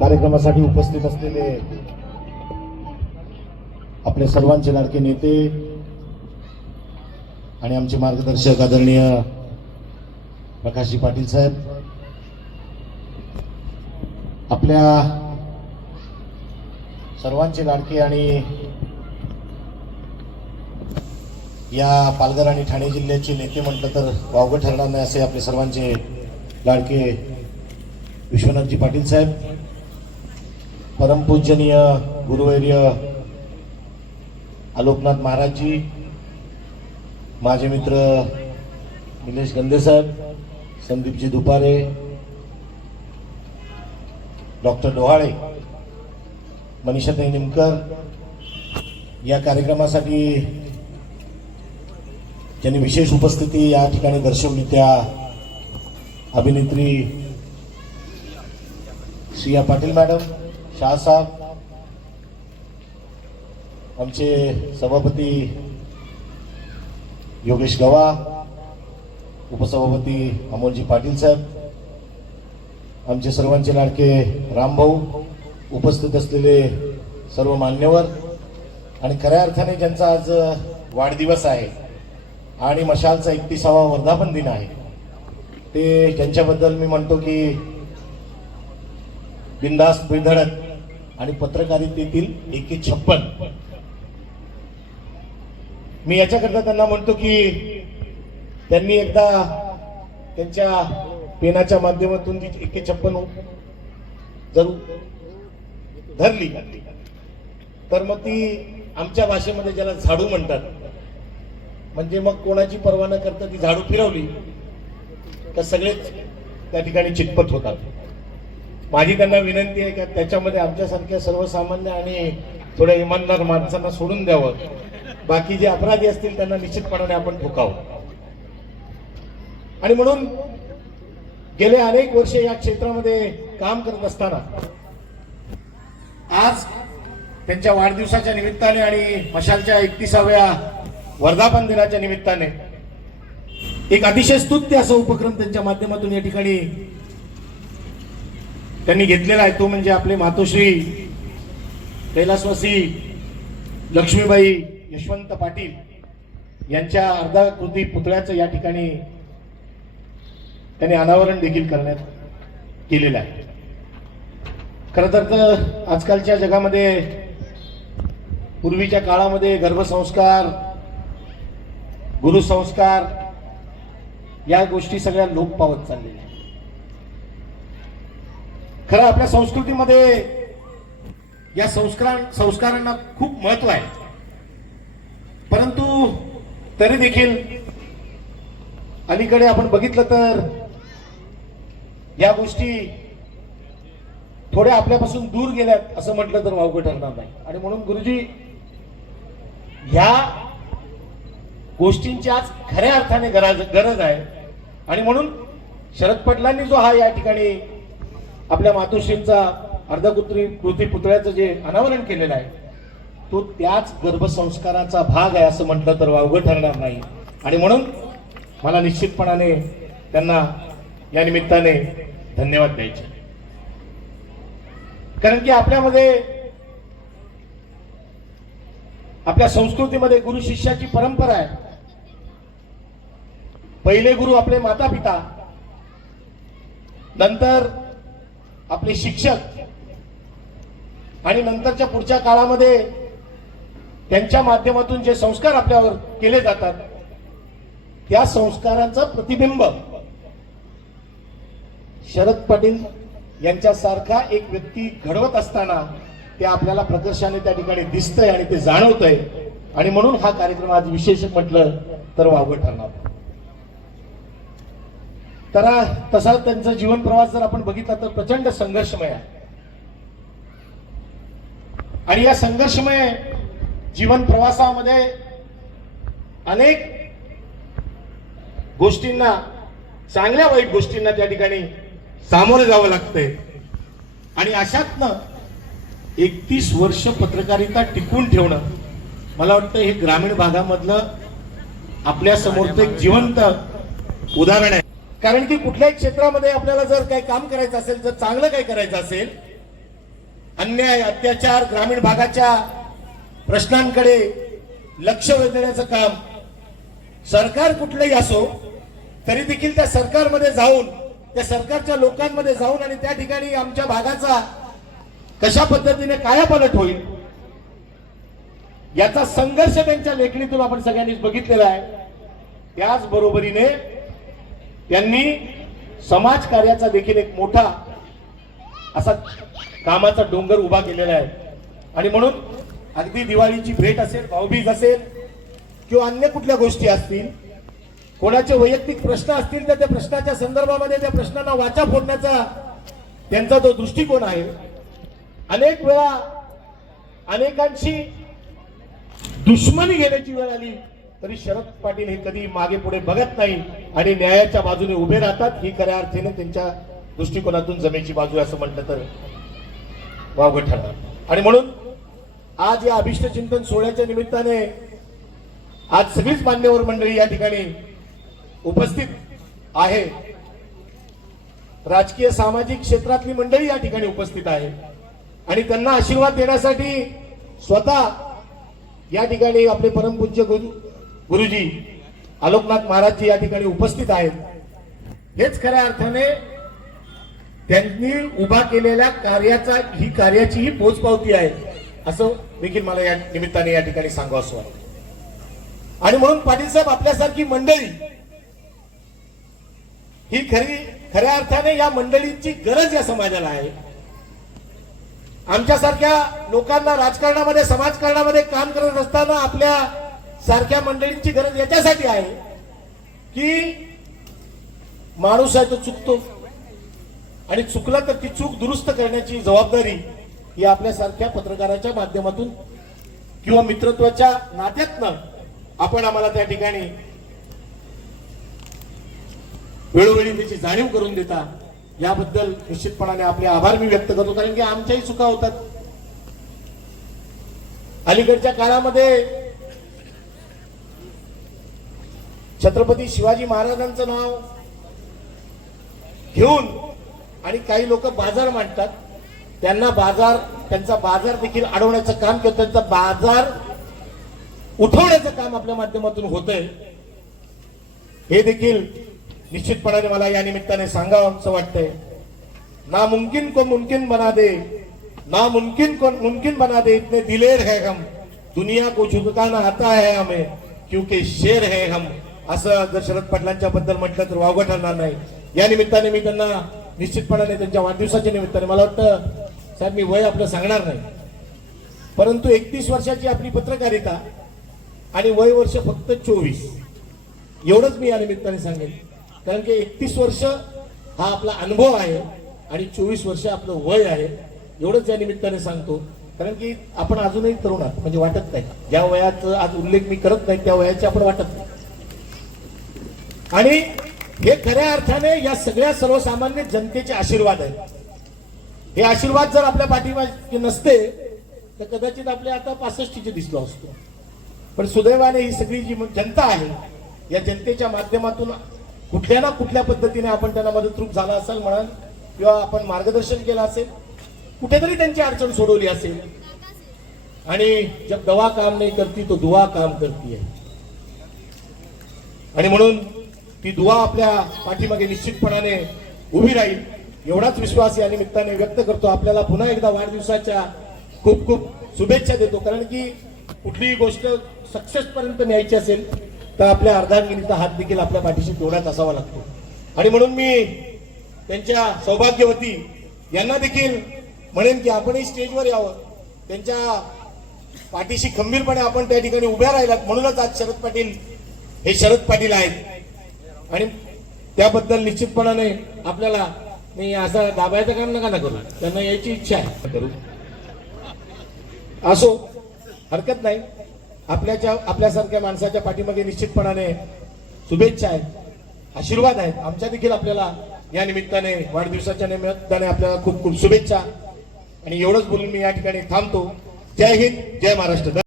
कार्यक्रमासाठी उपस्थित असलेले आपले सर्वांचे लाडके नेते आणि आमचे मार्गदर्शक आदरणीय प्रकाशजी पाटील साहेब आपल्या सर्वांचे लाडके आणि या पालघर आणि ठाणे जिल्ह्याचे नेते म्हटलं तर वावगं ठरणार नाही असे आपले सर्वांचे लाडके विश्वनाथजी पाटील साहेब परमपूजनीय गुरुवैर्य आलोकनाथ महाराजजी माझे मित्र निलेश गंदेसाहेब संदीपजी दुपारे डॉक्टर डोहाळे मनीषाताई निमकर या कार्यक्रमासाठी ज्यांनी विशेष उपस्थिती या ठिकाणी दर्शवली त्या अभिनेत्री श्रिया पाटील मॅडम शहासाहेब आमचे सभापती योगेश गवा उपसभापती अमोलजी पाटील साहेब आमचे सर्वांचे लाडके रामभाऊ उपस्थित असलेले सर्व मान्यवर आणि खऱ्या अर्थाने ज्यांचा आज वाढदिवस आहे आणि मशालचा एकतीसावा वर्धापन दिन आहे ते ज्यांच्याबद्दल मी म्हणतो की बिंदास बेधडक आणि पत्रकारितेतील एके छप्पन. मी याच्याकरता त्यांना म्हणतो की त्यांनी एकदा त्यांच्या पेनाच्या माध्यमातून जी एके छप्पन हो- जर धरली. तर मग ती आमच्या भाषेमध्ये ज्याला झाडू म्हणतात म्हणजे मग कोणाची पर्वा न करता ती झाडू फिरवली तर सगळेच त्या ठिकाणी चितपत होतात. माझी त्यांना विनंती आहे का त्याच्यामध्ये आमच्यासारख्या सर्वसामान्य आणि थोड्या इमानदार माणसांना सोडून द्यावं. बाकी जे अपराधी असतील त्यांना निश्चितपणाने आपण ठोकावं आणि म्हणून गेले अनेक वर्ष या क्षेत्रामध्ये काम करत असताना आज त्यांच्या वाढदिवसाच्या निमित्ताने आणि मशालच्या एकतीसाव्या वर्धापन दिनाच्या निमित्ताने एक अतिशय स्तुत्य असा उपक्रम त्यांच्या माध्यमातून या ठिकाणी त्यांनी घेतलेला आहे तो म्हणजे आपले मातोश्री कैलासवासी लक्ष्मीबाई यशवंत पाटील यांच्या अर्धाकृती पुतळ्याचं या ठिकाणी त्यांनी अनावरण देखील करण्यात केलेलं आहे. खरं तर आजकालच्या जगामध्ये पूर्वीच्या काळामध्ये गर्भसंस्कार गुरुसंस्कार या गोष्टी सगळ्या लोप पावत चाललेल्या खरं आपल्या संस्कृतीमध्ये या संस्कार संस्कारांना खूप महत्त्व आहे. परंतु तरी देखील अलीकडे आपण बघितलं तर या गोष्टी थोड्या आपल्यापासून दूर गेल्यात असं म्हटलं तर वावगं ठरणार नाही. आणि म्हणून गुरुजी ह्या गोष्टींची आज खऱ्या अर्थाने गरज गरज आहे. आणि म्हणून शरद पटलांनी जो हा या ठिकाणी आपल्या मातोश्रींचा अर्धकुत्री कृती पुतळ्याचं जे अनावरण केलेलं आहे तो त्याच गर्भसंस्काराचा भाग आहे असं म्हटलं तर वावगं ठरणार नाही. आणि म्हणून मला निश्चितपणाने त्यांना या निमित्ताने धन्यवाद द्यायचे. कारण की आपल्यामध्ये आपल्या संस्कृतीमध्ये गुरु शिष्याची परंपरा आहे. पहिले गुरु आपले माता पिता नंतर आपले शिक्षक. आणि नंतरच्या पुढच्या काळामध्ये त्यांच्या माध्यमातून जे संस्कार आपल्यावर केले जातात त्या संस्कारांचा प्रतिबिंब शरद पाटील यांच्यासारखा एक व्यक्ती घडवत असताना ते आपल्याला प्रकर्षाने त्या ठिकाणी दिसतंय आणि ते जाणवतंय. आणि म्हणून हा कार्यक्रम आज विशेष म्हटलं तर वावगं ठरणार. तर तसा त्यांचा जीवन प्रवास जर आपण बघितला तर प्रचंड संघर्षमय आहे. आणि या संघर्षमय जीवन प्रवासामध्ये अनेक गोष्टींना चांगल्या वाईट गोष्टींना त्या ठिकाणी सामोरे जावं लागतंय. आणि अशातनं एकतीस वर्ष पत्रकारिता टिकून ठेवणं मला वाटतं हे ग्रामीण भागामधलं आपल्या समोरचं एक जिवंत उदाहरण आहे. कारण की कुठल्याही क्षेत्रामध्ये आपल्याला जर काही काम करायचं असेल जर चांगलं काही करायचं असेल अन्याय अत्याचार ग्रामीण भागाच्या प्रश्नांकडे लक्ष वेधण्याचं काम सरकार कुठलंही असो तरी देखील त्या सरकारमध्ये जाऊन त्या सरकारच्या लोकांमध्ये जाऊन आणि त्या ठिकाणी आमच्या भागाचा कशा पद्धतीने कायापालट होईल याचा संघर्ष त्यांच्या लेखणीतून आपण सगळ्यांनीच बघितलेला आहे. त्याच बरोबरीने त्यांनी समाजकार्याचा देखील एक मोठा असा कामाचा डोंगर उभा केलेला आहे. आणि म्हणून अगदी दिवाळीची भेट असेल भाऊबीज असेल किंवा अन्य कुठल्या गोष्टी असतील कोणाचे वैयक्तिक प्रश्न असतील तर त्या प्रश्नाच्या संदर्भामध्ये त्या प्रश्नांना वाचा फोडण्याचा त्यांचा जो दृष्टिकोन आहे. अनेक वेळा अनेकांशी दुश्मनी घेण्याची वेळ आली. तरी शरद पाटील हे कधी मागे पुढे बघत नाही आणि न्यायाच्या बाजूने उभे राहतात ही खऱ्या अर्थेने त्यांच्या दृष्टिकोनातून जमेची बाजू असं म्हटलं तर वावगं ठरणार. आणि म्हणून आज या अभिष्ट चिंतन सोहळ्याच्या निमित्ताने आज सगळीच मान्यवर मंडळी या ठिकाणी उपस्थित आहे. राजकीय सामाजिक क्षेत्रातली मंडळी या ठिकाणी उपस्थित आहे. आणि त्यांना आशीर्वाद देण्यासाठी स्वतः या ठिकाणी आपले परमपूज्य गुरु गुरुजी आलोकनाथ महाराजजी या ठिकाणी उपस्थित आहेत. हेच खऱ्या अर्थाने त्यांनी उभा केलेल्या कार्याचा ही कार्याची ही पोचपावती आहे. असं देखील मला या निमित्ताने या ठिकाणी सांगावं असं वाटतं. आणि म्हणून पाटील साहेब आपल्यासारखी मंडळी ही खरी खऱ्या अर्थाने या मंडळींची गरज या समाजाला आहे. आमच्यासारख्या लोकांना राजकारणामध्ये समाजकारणामध्ये काम करत असताना आपल्या सारख्या मंडळींची गरज याच्यासाठी आहे की माणूस आहे तो चुकतो. आणि चुकला तर ती चूक दुरुस्त करण्याची जबाबदारी ही आपल्यासारख्या पत्रकाराच्या माध्यमातून किंवा मित्रत्वाच्या नात्यातनं आपण आम्हाला त्या ठिकाणी वेळोवेळी त्याची जाणीव करून देता. याबद्दल निश्चितपणाने आपले आभार मी व्यक्त करतो कारण की आमच्याही चुका होतात. अलीकडच्या काळामध्ये छत्रपती शिवाजी महाराजांचं नाव घेऊन आणि काही लोक बाजार मांडतात. त्यांना बाजार त्यांचा बाजार देखील अडवण्याचं काम किंवा त्यांचा बाजार उठवण्याचं काम आपल्या माध्यमातून होतंय. हे देखील निश्चितपणाने मला या निमित्ताने सांगावं असं वाटतंय. ना मुमकिन को मुमकिन बना दे ना मुमकिन को मुमकिन बना दे इतने दिलेर है हम. दुनिया को झुकाना आता है हमें क्योंकि शेर है हम. असं जर शरद पाटलांच्या बद्दल म्हटलं तर वावगं ठरणार नाही. या निमित्ताने मी त्यांना निश्चितपणाने त्यांच्या वाढदिवसाच्या निमित्ताने मला वाटतं साहेब मी वय आपलं सांगणार नाही. परंतु एकतीस वर्षाची आपली पत्रकारिता आणि वय वर्ष फक्त चोवीस. एवढंच मी या निमित्ताने सांगेन. कारण की एकतीस वर्ष हा आपला अनुभव आहे आणि चोवीस वर्ष आपलं वय आहे. एवढंच या निमित्ताने सांगतो. कारण की आपण अजूनही तरुण आहात म्हणजे वाटत नाही. ज्या वयाचा आज उल्लेख मी करत नाही त्या वयाचे आपण वाटत नाही. आणि हे खऱ्या अर्थाने या सगळ्या सर्वसामान्य जनतेचे आशीर्वाद आहेत. हे आशीर्वाद जर आपल्या पाठीमागे नसते तर कदाचित आपले आता पासष्टीचे दिसलो असतो. पण सुदैवाने ही सगळी जी जनता आहे या जनतेच्या माध्यमातून कुठल्या ना कुठल्या पद्धतीने आपण त्यांना मदतरूप झाला असेल म्हणाल किंवा आपण मार्गदर्शन केलं असेल कुठेतरी त्यांची अडचण सोडवली असेल. आणि जब दवा काम नाही करती तो दुवा काम करती आहे. आणि म्हणून ती दुवा आपल्या पाठीमागे निश्चितपणाने उभी राहील. एवढाच विश्वास या निमित्ताने व्यक्त करतो. आपल्याला पुन्हा एकदा वाढदिवसाच्या खूप खूप शुभेच्छा देतो. कारण की कुठलीही गोष्ट सक्सेस पर्यंत न्यायची असेल तर आपल्या अर्धांगिनीचा हात देखील आपल्या पाठीशी तेवढाच असावा लागतो. आणि म्हणून मी त्यांच्या सौभाग्यवती यांना देखील म्हणेन की आपणही स्टेजवर यावं. त्यांच्या पाठीशी खंबीरपणे आपण त्या ठिकाणी उभ्या राहिलात. म्हणूनच आज शरद पाटील हे शरद पाटील आहेत. आणि त्याबद्दल निश्चितपणाने आपल्याला मी असं दाबायचं काम नका ना करू. त्यांना यायची इच्छा आहे. करू. असो हरकत नाही. आपल्याच्या आपल्यासारख्या माणसाच्या पाठीमागे निश्चितपणाने शुभेच्छा आहेत आशीर्वाद आहेत. आमच्या देखील आपल्याला या निमित्ताने वाढदिवसाच्या निमित्ताने आपल्याला खूप खूप शुभेच्छा. आणि एवढंच बोलून मी या ठिकाणी थांबतो. जय हिंद जय महाराष्ट्र.